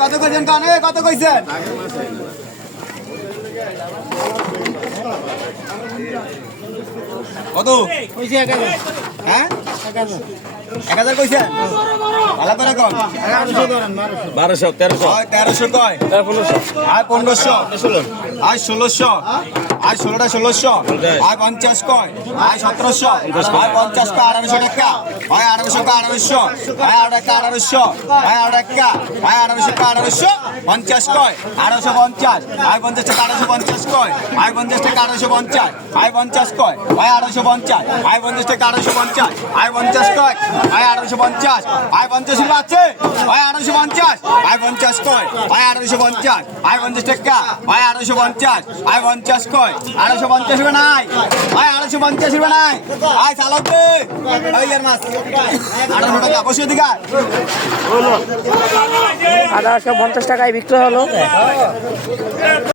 কত কইছেন কানে কত কইছেন কত কইছে 1000 হ্যাঁ 1000 কইছেন ভালো করে কোন 1100 1200 1300 কয় 1500 আয় 1500 আয় 1600 আয় 16টা 1600 আয় 50 কয় আয় 1700 আয় 50 কয় 1800 টাকা আয় 1800 কয় 1800 আয় 1800 আয় 1800 আয় 1800 50 কয় 1850 আয় 50 টাকা 1850 কয় আয় 50 টাকা 1850 আয় 50 কয় আয় 1850 আয় 50 টাকা 1850 আয় 50 কয় আয় 1850 আয় 50 আছে আয় 1850 আয় 50 কয় আয় 1850 আয় 50 টাকা আয় 1850 আয় 50 কয় 1850 হবে নাই আয় 1850 হবে নাই আয় চালক দে এই এর মাছ 1800 টাকা বসে দিগা হলো 1850 টাকায় বিক্রি হলো।